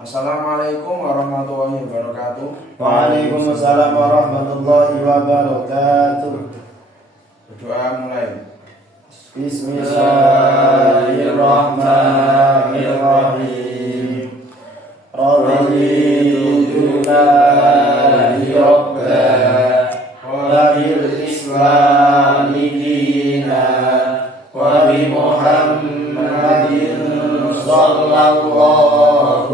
Assalamualaikum warahmatullahi wabarakatuh. Waalaikumsalam warahmatullahi wabarakatuh. Berdoa mulai. Bismillahirrahmanirrahim. Raditu billahi rabban wa bil islami dinan wa bi Muhammadin sallallahu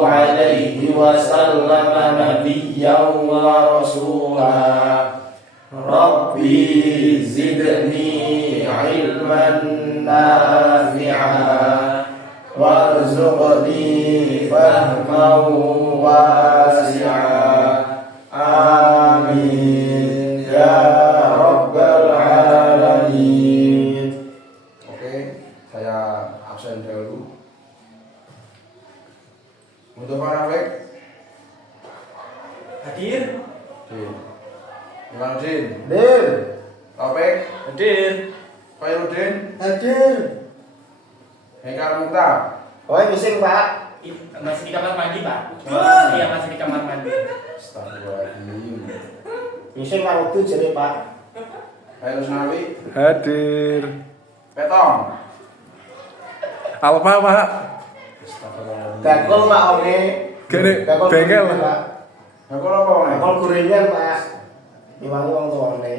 alaihi wasallam nabiyyan wa rasulah. Rabbi zidni ilman nafi'an warzuqni fahman wasi'an. Amin ya rabbal alamin. Oke, saya absen dahulu. Untuk para Rafik Hadir. Imanuddin, Hadir. Taufik, Hadir. Khairuddin, Hadir. Hekar Mukhtar. Oh, bising Pak. Masih di kamar mandi, Pak. Ah. Iya, masih di kamar mandi. Astagfirullahaladzim. Bising Pak Udu jadi Pak. Khairus Nawi, Hadir. Petong. Alfa Pak. Astagfirullahaladzim. Gakul Pak Oke. Gini, Gakul bengkel. guringan, Pak. Gakul apa Mas? Gakul guringan Pak. Diwangi wong tuane.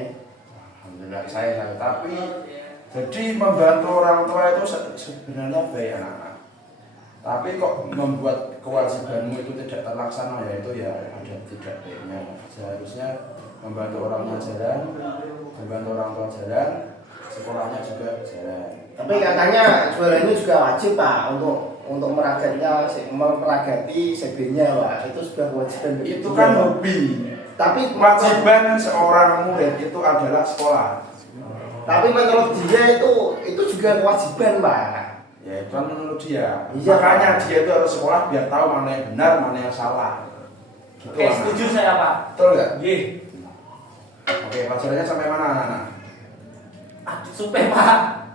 Alhamdulillah saya. Tapi jadi membantu orang tua itu sebenarnya baik anak-anak. Tapi kok membuat kewajibanmu itu tidak terlaksana, ya itu ya ada tidak baiknya. Seharusnya membantu orang tua jalan, membantu orang tua jalan, sekolahnya juga jalan. Tapi katanya jualan ini juga wajib Pak untuk meragati CB-nya Pak. Itu sudah kewajiban. Itu kan hobi. Tapi Kewajiban seorang murid itu adalah sekolah. Tapi menurut dia itu juga kewajiban Pak. Ya itu kan menurut dia. Iya. Makanya dia itu harus sekolah biar tahu mana yang benar, mana yang salah. Gitu, Oke, anak. setuju saya, Pak. Betul nggak? Nggih. Oke, pelajarannya sampai mana anak-anak? Aduh, supe, Pak.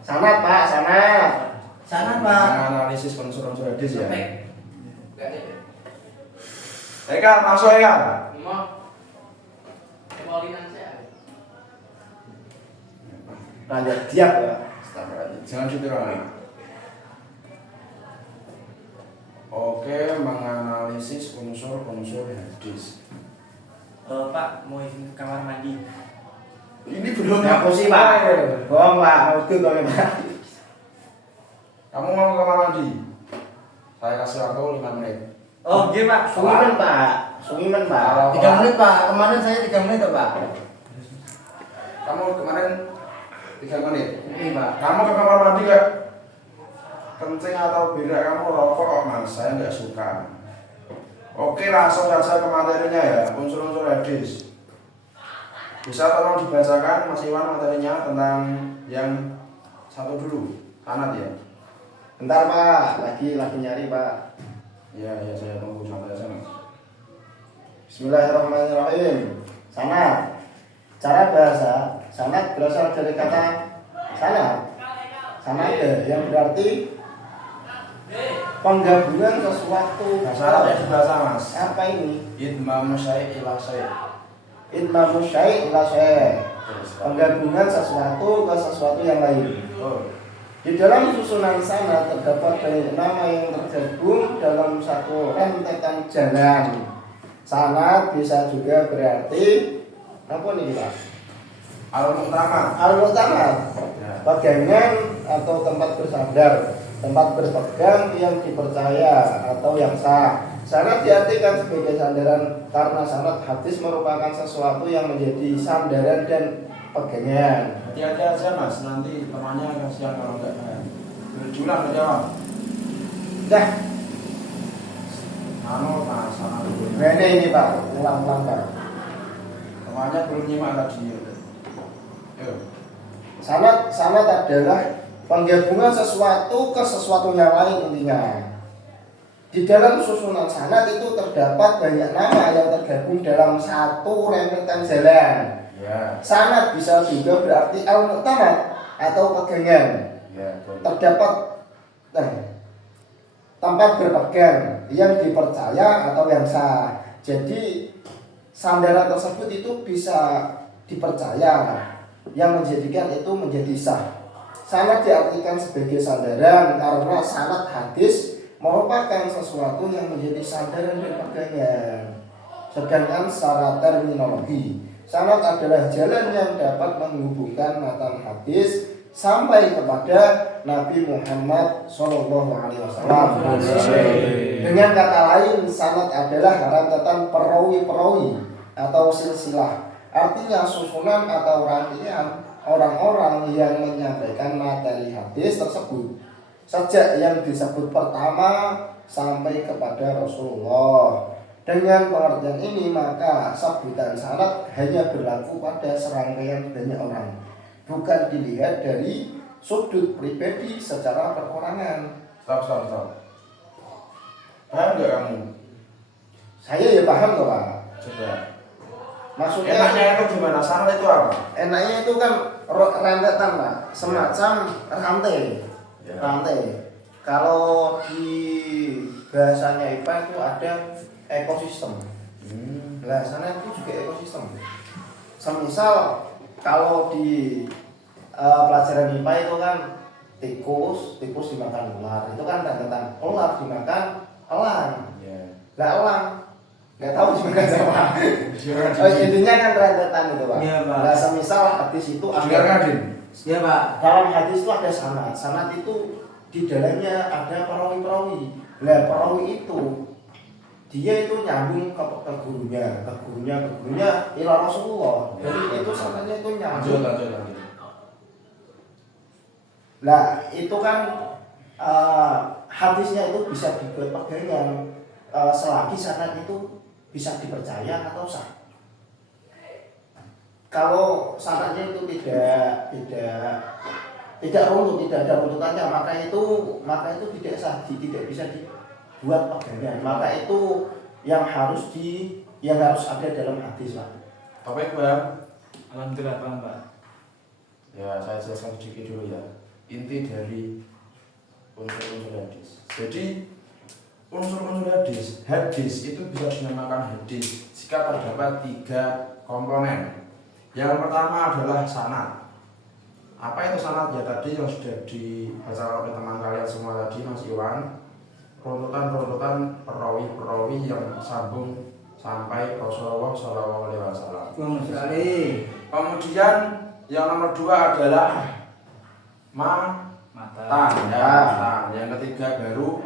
Sanat Pak, sanat. Sana, Pak. Analisis unsur-unsur hadis ya. Supe. Enggak ada. Eka, masuk Eka. Mau. Kemaulinan saya. Lanjut diam ya. Astagfirullahaladzim. Jangan ditiru anak. Oke, menganalisis unsur-unsur hadis. Pak, mau izin ke kamar mandi. Ini belum Aku sih Pak. Bohong Pak, udah kok Pak. Kamu mau ke kamar mandi? Saya kasih waktu 5 menit. Oh, nggih, Pak. Sungiman Pak. Sungiman Pak. 3 menit Pak, kemarin saya 3 menit kok Pak. Kamu kemarin 3 menit. Ini Pak. Kamu ke kamar mandi gak? Kencing atau berak kamu rokok kok Mas, saya nggak suka. Oke, langsung saja ke materinya ya, unsur-unsur hadis. Bisa tolong dibacakan Mas Iwan materinya tentang yang satu dulu, sanad ya. Bentar Pak, lagi nyari Pak. Ya, saya tunggu sampai sana. Bismillahirrahmanirrahim. Sanad. Cara bahasa sanad berasal dari kata sanad. Sanad yang berarti penggabungan sesuatu. Bahasa Arabnya dibaca Mas. Apa ini? Idmamu syai' ila syai'. Idmamu syai' ila syai'. Penggabungan sesuatu ke sesuatu yang lain. Oh. Di dalam susunan sanad terdapat banyak nama yang tergabung dalam satu rentetan jalan. Sanad bisa juga berarti apa nih Pak? Al-Mu'tamad. Al-Mu'tamad, Ya. pegangan atau tempat bersandar, tempat berpegang yang dipercaya atau yang sah. Sanad diartikan sebagai sandaran karena sanad hadis merupakan sesuatu yang menjadi sandaran dan pegangan. Hati-hati aja Mas, nanti temannya kasihan kalau nggak berjulang menjawab. Dah, Anu Mas, sana dulu. ini Pak, ulang-ulang Pak. Temannya belum nyimak tadi. Yuk. Sanad adalah penggabungan sesuatu ke sesuatu yang lain intinya. Di dalam susunan sanad itu terdapat banyak nama yang tergabung dalam satu rentetan jalan. Ya. Sanad bisa juga berarti al-mu'tamad atau pegangan. Ya, betul. Terdapat tempat berpegang yang dipercaya atau yang sah. Jadi sandaran tersebut itu bisa dipercaya, yang menjadikan itu menjadi sah. Sanad diartikan sebagai sandaran karena sanad hadis merupakan sesuatu yang menjadi sandaran dan pegangan. Sedangkan secara terminologi, sanad adalah jalan yang dapat menghubungkan matan hadis sampai kepada Nabi Muhammad SAW. Dengan kata lain, sanad adalah rentetan perawi-perawi atau silsilah. Artinya susunan atau rangkaian orang-orang yang menyampaikan materi hadis tersebut sejak yang disebut pertama sampai kepada Rasulullah. Dengan pengertian ini maka sebutan sanad hanya berlaku pada serangkaian banyak orang, bukan dilihat dari sudut pribadi secara perorangan. Stop. Paham nggak kamu? Saya ya paham tuh Pak. Coba. Maksudnya Enaknya itu gimana? Sanad itu apa? enaknya itu kan rentetan Pak, semacam rantai. Ya. Rantai. Kalau di bahasanya IPA itu ada ekosistem. Nah, sana itu juga ekosistem. Semisal kalau di pelajaran IPA itu kan tikus dimakan ular, itu kan rentetan. Ular dimakan elang. Ya. Lah elang nggak tahu dimakan siapa. Oh, intinya kan rentetan itu Pak. Iya, Pak. Nah, semisal hadis itu Dengar ada Din? Iya Pak. dalam hadis itu ada sanad. Sanad itu di dalamnya ada perawi-perawi. Lah perawi itu dia itu nyambung ke gurunya ila Rasulullah. Jadi itu sanadnya itu nyambung. Lanjut. Lah itu kan hadisnya itu bisa dibuat pegangan selagi sanad itu bisa dipercaya atau sah. Kalau sanadnya itu tidak runtuh, tidak ada runtutannya, maka itu tidak sah, tidak bisa dibuat pegangan. Maka itu yang harus ada dalam hadis Pak. Topik Bang. Alhamdulillah paham Pak. Ya, saya jelaskan sedikit dulu ya. Inti dari unsur-unsur hadis. Jadi unsur-unsur hadis itu bisa dinamakan hadis jika terdapat 3 komponen. Yang pertama adalah sanad. Apa itu sanad? Ya tadi yang sudah dibaca oleh teman kalian semua tadi, Mas Iwan. Runtutan perawi-perawi yang sambung sampai Rasulullah SAW. Kemudian yang nomor 2 adalah matan. Ya, yang ketiga baru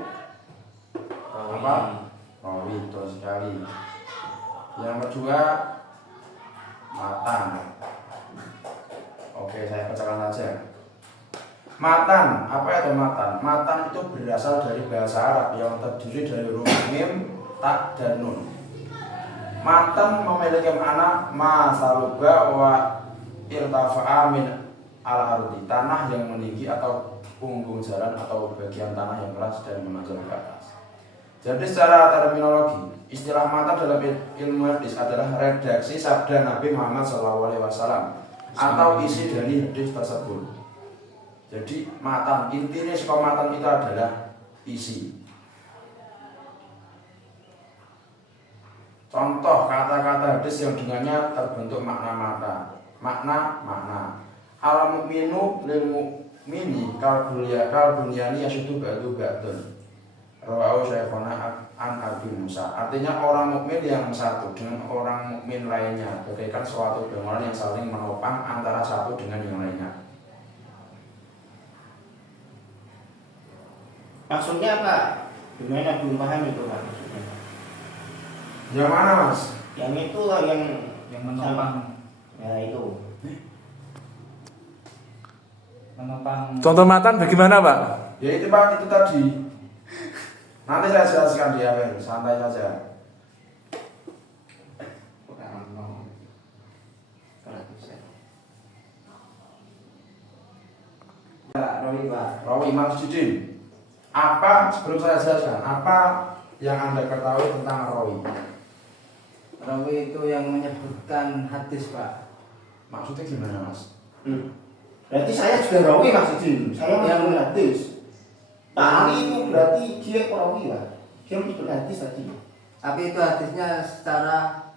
apa? Rawi, betul sekali. Yang kedua matan. Oke, saya bacakan saja. Matan, apa itu matan? Matan itu berasal dari bahasa Arab yang terdiri dari huruf mim, ta, dan nun. Matan memiliki makna ma saluba wa irtafa'a min al-ardi, tanah yang meninggi atau punggung jalan atau bagian tanah yang keras dan menonjol ke atas. Jadi secara terminologi, istilah matan dalam ilmu hadis adalah redaksi sabda Nabi Muhammad SAW atau isi dari hadis tersebut. Jadi matan, intinya matan itu adalah isi. Contoh kata-kata hadis yang dengannya terbentuk makna. Al-mu'minu lil mu'mini kal bunyani yashuddu ba'du ba'dun. Rawahu Syekhona an Abi Musa. Artinya orang mukmin yang satu dengan orang mukmin lainnya bagaikan suatu bangunan yang saling menopang antara satu dengan yang lainnya. Maksudnya Pak, gimana belum paham itu Pak maksudnya? Yang mana Mas? Yang itu lah yang menopang. Ya itu. Menopang. Contoh matan bagaimana Pak? Ya itu Pak, itu tadi. Nanti saya jelaskan di akhir, santai saja. Rawi Masjidin. Apa sebelum saya jelaskan? Apa yang Anda ketahui tentang rawi? Rawi itu yang menyebutkan hadis Pak. Maksudnya gimana Mas? Berarti saya juga rawi maksudnya. Saya yang hadis. Tali itu berarti dia perawi lah. Dia menyebut hadis tadi. Tapi itu hadisnya secara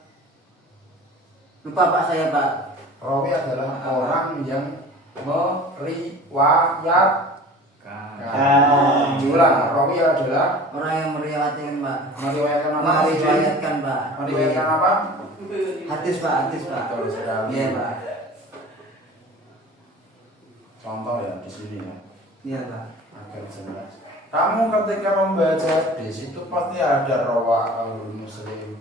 lupa Pak saya Pak. Rawi adalah orang yang meriwayat. Ulang, rawi adalah Orang yang meriwayatkan Pak. meriwayatkan apa? Meriwayatkan Pak. Meriwayatkan apa? Hadis Pak, hadis Pak. Betul sekali. Iya Pak. Contoh ya di sini ya, Iya Pak. agar jelas. Kamu ketika membaca hadis itu pasti ada rawahul Muslim,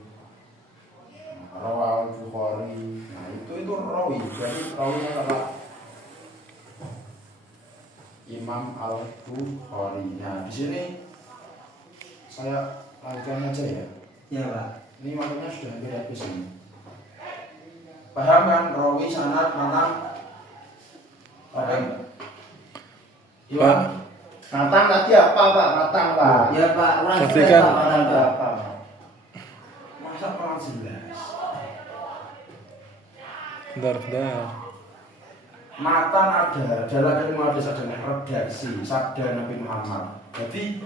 rawahul Bukhari. Nah itu rawi. Jadi rawinya adalah Imam Al-Bukhari. Nah di sini saya lanjutkan aja ya. Iya Pak. Ini waktunya sudah hampir habis ini. Paham kan? Rawi, sanad, matan. Paham? Iya. Matang tadi apa Pak? Matang Pak. Iya Pak. Orang Tapi sudah kan- Pak, matang, Ada Pak. apa? Masa kurang jelas? Bentar. Matan ada dalam ilmu hadis ada redaksi sabda Nabi Muhammad. Jadi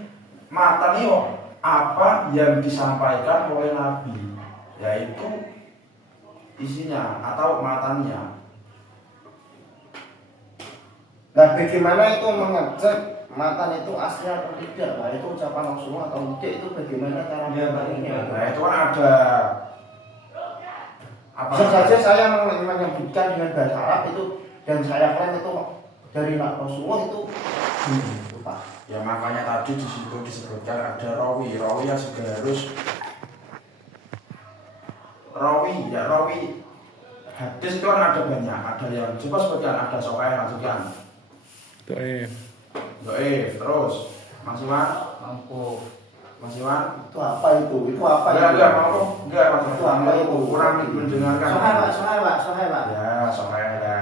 matan itu apa yang disampaikan oleh Nabi, yaitu isinya atau matannya. Nah bagaimana itu mengecek matan itu asli atau tidak Pak? Itu ucapan Rasulullah atau tidak, itu bagaimana cara mengetahuinya? Nah itu kan ada apa? Bisa saja saya menyebutkan dengan bahasa Arab itu dan saya klaim itu dari Rasulullah itu Pak. Ya makanya tadi di situ disebutkan ada rawi yang juga harus rawi hadis itu kan ada banyak, ada yang coba sebutkan, ada sokai masukkan, terus Mas Iwan, Mas Iwan, Itu apa itu? Itu apa itu? enggak Mas Itu apa itu? kurang mendengarkan. Sohai Pak. Ya sokai ya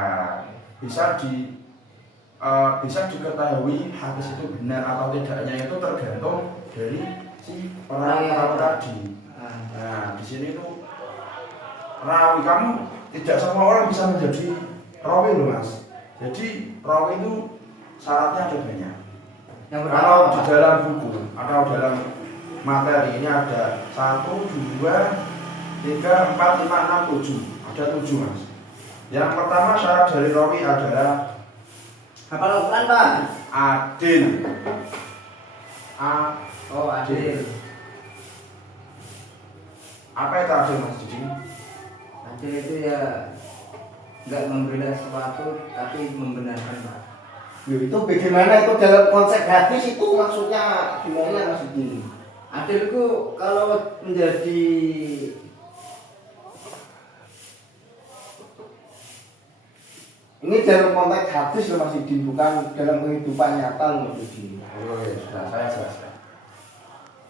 bisa diketahui hadis itu benar atau tidaknya itu tergantung dari si perawi tadi. Nah di sini tuh rawi, kamu tidak semua orang bisa menjadi rawi loh Mas. Jadi rawi itu syaratnya ada banyak. Yang pertama Kalau di Pak. dalam buku atau dalam materi ini ada 1, 2, 3, 4, 5, 6, 7. Ada 7 Mas. Yang pertama syarat dari rawi adalah Hafal Al-Quran Pak. adil. Oh adil. Apa itu adil Mas Didi? Adil itu ya nggak membela sesuatu tapi membenarkan Pak. Itu bagaimana itu dalam konsep hadis itu maksudnya gimana Mas Didi? Adil itu kalau menjadi Ini dalam konteks hadis loh Mas Didi, bukan dalam kehidupan nyata loh Mas Didi. Oh ya sudah, saya jelaskan.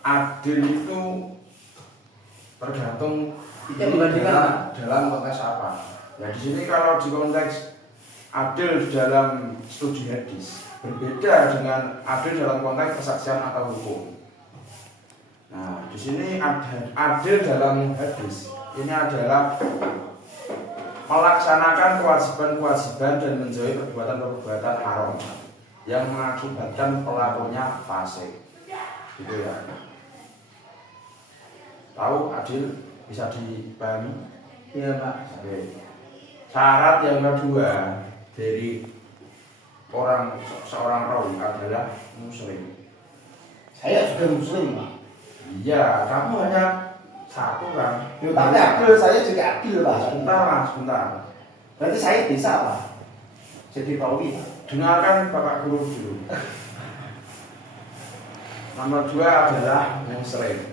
Adil itu tergantung Kita membandingkan, dalam konteks apa. Ya di sini kalau di konteks adil di dalam studi hadis berbeda dengan adil dalam konteks kesaksian atau hukum. Nah di sini adil dalam hadis ini adalah melaksanakan kewajiban-kewajiban dan menjauhi perbuatan-perbuatan haram yang mengakibatkan pelakunya fasik. Gitu ya. Tahu adil bisa dipahami? iya Pak. Oke. Syarat yang kedua dari seorang rawi adalah muslim. Saya juga muslim Pak. Iya, kamu hanya satu kan? Yo, tapi adil, saya juga adil Pak. Sebentar mas, sebentar. Berarti saya bisa Pak. Jadi rawi Pak. Dengarkan Bapak Guru dulu. Nomor 2 adalah muslim.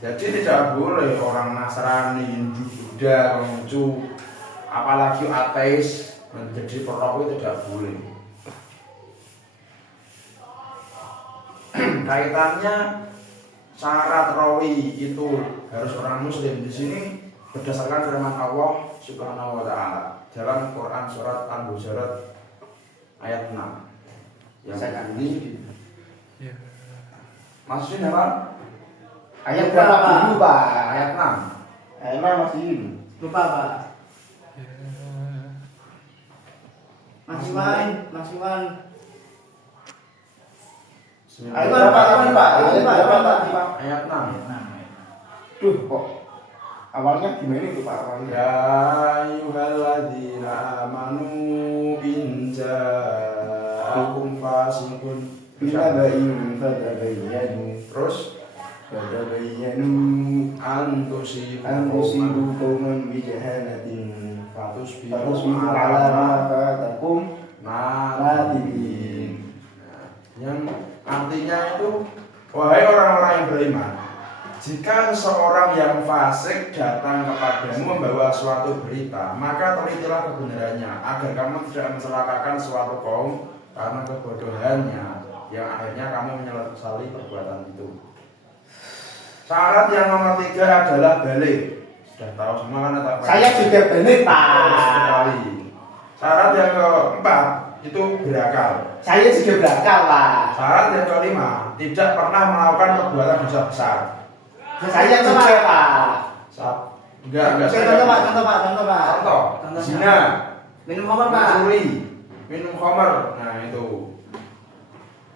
Jadi tidak boleh orang Nasrani, Hindu, Buddha, Konghucu, apalagi ateis menjadi perawi, tidak boleh. Kaitannya syarat rawi itu harus orang muslim. Di sini berdasarkan firman Allah Subhanahu wa taala dalam Quran surat Al-Hujurat ayat 6. Yang ini maksudnya apa? Ayat berapa dulu Pak? Ayat 6. Ayat mana Mas Didi? Lupa Pak. Mas Iwan. Ayat berapa tadi Pak? Ayat berapa tadi Pak? Ayat 6. Nah, Duh kok awalnya gimana itu Pak awalnya? Ya ayyuhalladzina amanu in ja'akum fasiqun Binabain fatabayyanu terus fatabayyanu antusibu antusibu qauman bijahalatin fatusbihu fatusbihu ala ma fatakum nadibin. Yang artinya itu, wahai orang-orang yang beriman, jika seseorang yang fasik datang kepadamu membawa suatu berita, maka telitilah kebenarannya agar kamu tidak mencelakakan suatu kaum karena kebodohannya, yang akhirnya kamu menyesali perbuatan itu. Syarat yang nomor 3 adalah balik. Sudah tahu semua kan? Saya juga balik Pak. Sekali. Syarat yang keempat itu berakal. Saya juga berakal Pak. Syarat yang kelima, tidak pernah melakukan perbuatan dosa besar. Saya juga Pak. Enggak. Contoh Pak, contoh Pak, contoh Pak. Contoh, Contohnya. zina, Minum khamar Pak. mencuri, minum khamar. Nah, itu.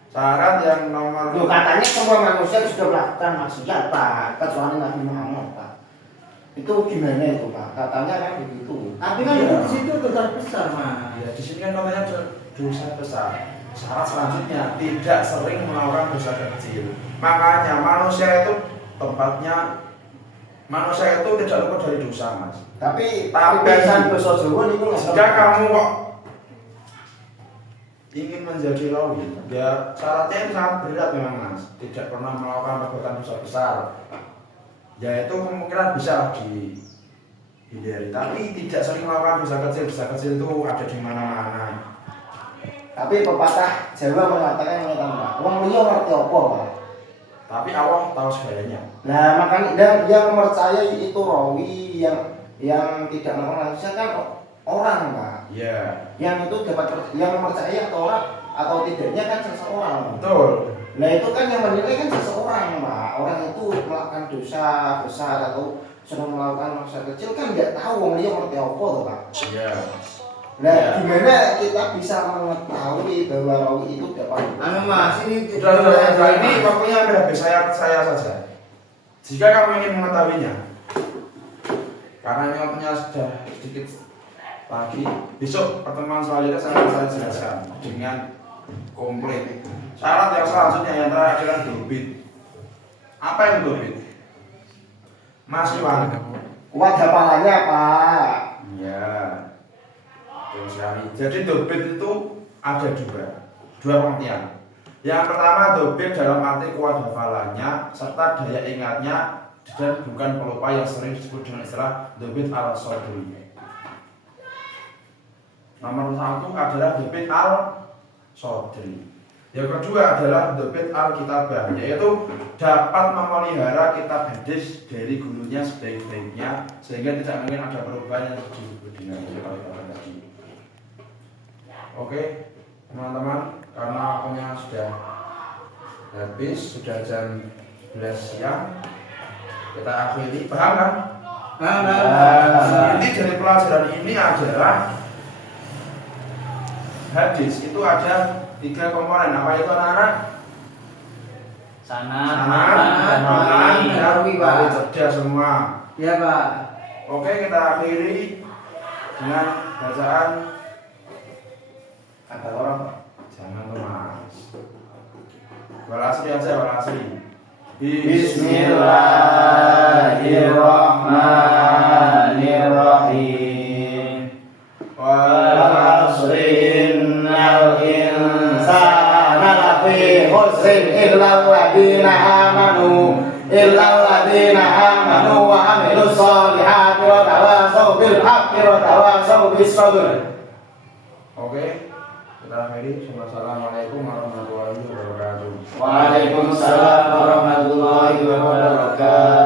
Syarat yang nomor Loh katanya semua manusia sudah melakukan maksiat Pak, kecuali Nabi Muhammad Pak. Itu gimana itu Pak? Katanya kan begitu. Tapi kan Iya. di situ dosa besar Mas. Ya, di sini kan namanya dosa besar. Syarat selanjutnya tidak sering melakukan dosa kecil. Makanya manusia itu tempatnya manusia itu tidak luput dari dosa, Mas. Tapi Tapi- kebiasaan dosa Jawa itu Jika kamu kok ingin menjadi rawi, ya syaratnya itu sangat berat memang, Mas. Tidak pernah melakukan perbuatan dosa besar. Ya itu kemungkinan bisa dihindari. Tapi tidak sering melakukan dosa kecil. Dosa kecil itu ada di mana-mana. Tapi pepatah Jawa mengatakan Pak, wong liya ngerti apa Pak? Tapi Allah tahu segalanya. Nah makanya dan yang percaya itu rawi yang tidak melakukan manusia kan orang Pak. Iya, Yang itu dapat yang percaya atau orang atau tidaknya kan seseorang. betul. Nah itu kan yang menilai kan seseorang Pak. Orang itu melakukan dosa besar atau sedang melakukan dosa kecil kan nggak tahu wong liya ngerti apa tuh Pak. Iya. Nah Ya. gimana kita bisa mengetahui bahwa rawi itu dapat Anu Mas, ini Sudah, ini waktunya sudah habis, saya saja. Jika kamu ingin mengetahuinya, karena ini waktunya sudah sedikit lagi, besok pertemuan selanjutnya saya jelaskan dengan komplit. Syarat yang selanjutnya yang terakhir adalah dobit. Apa yang dobit? Mas Iwan. kuat hafalannya Pak. Ya, betul sekali. Jadi dobit itu ada dua pengertian. Yang pertama dobit dalam arti kuat hafalannya serta daya ingatnya dan bukan pelupa yang sering disebut dengan istilah dobit al-sodri. Nomor 1 adalah dobit al-sodri. Yang kedua adalah dobit al-kitabah, yaitu dapat memelihara kitab hadis dari gurunya sebaik-baiknya sehingga tidak mungkin ada perubahan yang disebut dengan kitab tadi. Oke, teman-teman, karena waktunya sudah habis, sudah jam 11 siang, kita akhiri. Paham kan? Inti dari pelajaran ini adalah hadis itu ada 3 komponen. Apa itu anak-anak? sanad, Sanad, matan, dan rawi, Pak. rawi cerdas semua. Ya Pak. Oke, kita akhiri dengan bacaan Ada orang Pak. jangan lemas. Walasri aja, walasri. Bismillahirrahmanirrahim. Wal asri innal insana lafi khusrin illal ladzina amanu wa amilus solihati wa tawasaw bil haqqi wa tawasaw bis sabr. Oke, kita akhiri. Wassalamualaikum warahmatullahi wabarakatuh. Waalaikumsalam warahmatullahi wabarakatuh.